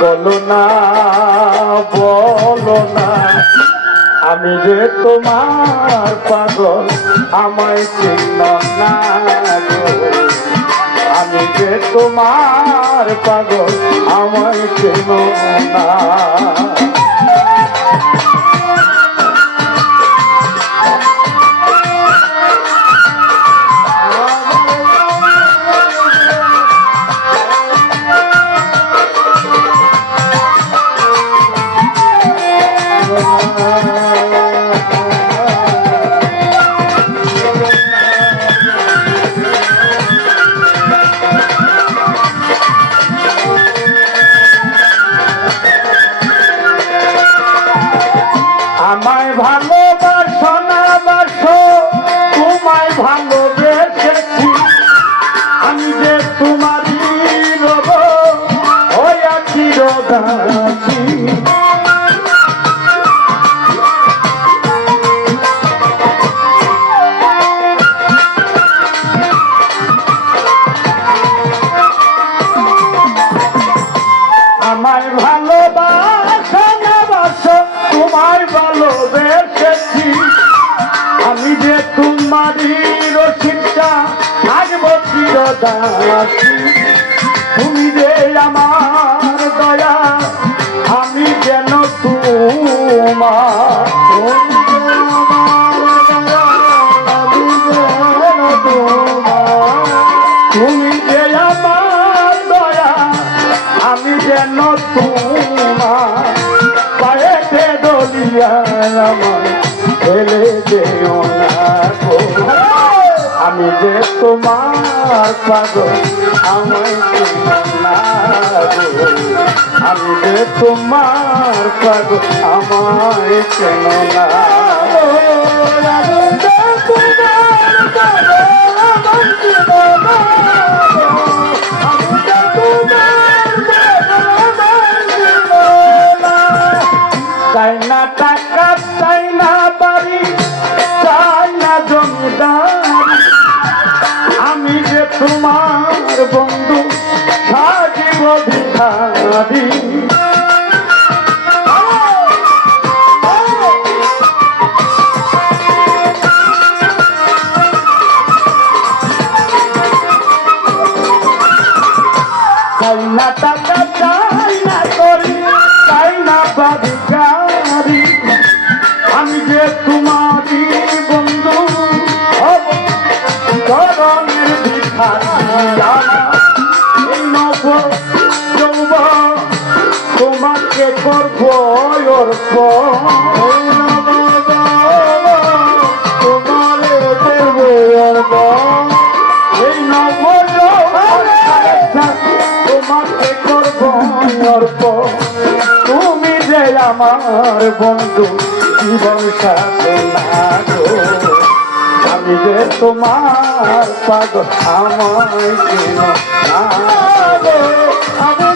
বলো না বলো না। আমি যে তোমার পাগল, আমায় চিহ্ন না আমি যে তোমার পাগল, আমায় চিহ্ন না চিরদাসী তুমি যে আমার দয়া আমি যেন তোমার তুমি যে আমার দয়া, আমি যেন তোমার। পায়েতে দলিয়া আমার ফেলে যেও না। আমি যে তোমার পাগল আমায় আমি যে তোমার পাগল আমায় কেন তোমার বন্ধু সাজিব ভিখারি। চাই তোমাকে করব অর্প তোমারে দেব অর্প এই নব তোমাকে করব তুমি যে আমার বন্ধু, জীবন গো আমি যে তোমার পাগল, আমায় আমি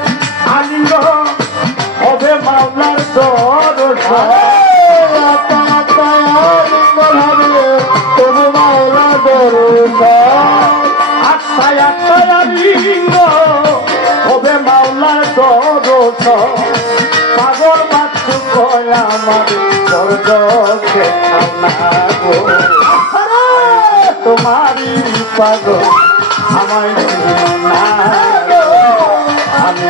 মাওলার দরজা তবু মাওলা দরজা আত্মায় আত্মায় আলিঙ্গ হবে মাওলার দরজা পাগল বাচ্চু কয় আমায় আমি